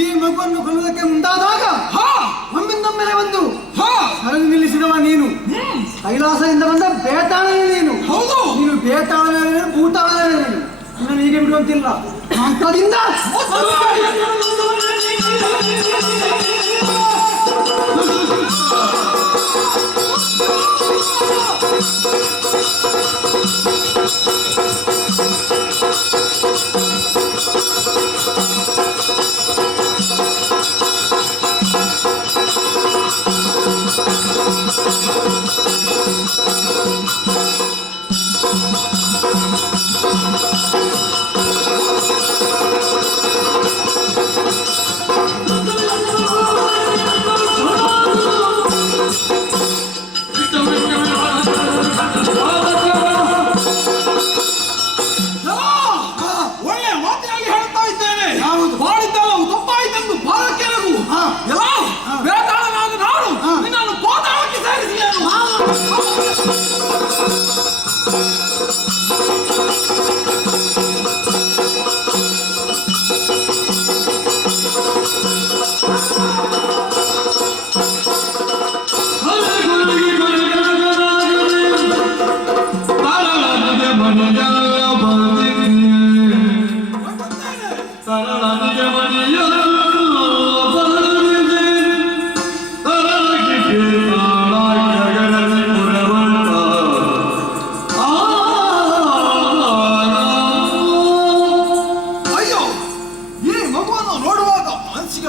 ಈ ಮಗುವನ್ನು ಕೊಲ್ಲುವುದಕ್ಕೆ ಮುಂದಾದಾಗ ಒಮ್ಮಿಂದೊಮ್ಮೆಲೆ ಒಂದು ಹರಳು ನಿಲ್ಲಿಸಿದವ ನೀನು. ಕೈಲಾಸದಿಂದ ಬಂದ ಬೇತಾಳನೇ ನೀನು. ಹೌದು, ನೀನು ಬೇತಾಳನೇ ಭೂತಾಳನೇ ನೀನು. ನಿನ್ನನ್ನು ಹೀಗೆ ಬಿಡುವಂತಿಲ್ಲ. ಅಂತದಿಂದ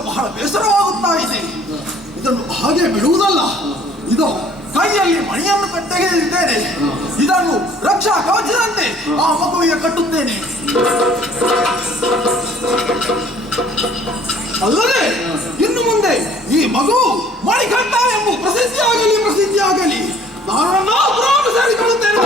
ಬಹಳ ಬೇಸರವಾಗುತ್ತಾ ಇದೆ. ಇದನ್ನು ಹಾಗೆ ಬಿಡುವುದಲ್ಲ. ಇದು ಕೈಯಲ್ಲಿ ಮಣಿಯನ್ನು ಕಟ್ಟಿದ್ದೇನೆ. ಇದನ್ನು ರಕ್ಷಾ ಕವಚದಂತೆ ಆ ಮಗುವಿಗೆ ಕಟ್ಟುತ್ತೇನೆ. ಅಲ್ಲದೆ ಇನ್ನು ಮುಂದೆ ಈ ಮಗು ಮಣಿಕಂಠ ಎಂಬ ಪ್ರಸಿದ್ಧಿಯಾಗಲಿ ನಾನು ಪುರಾಣ ಸೇರಿಕೊಳ್ಳುತ್ತೇನೆ.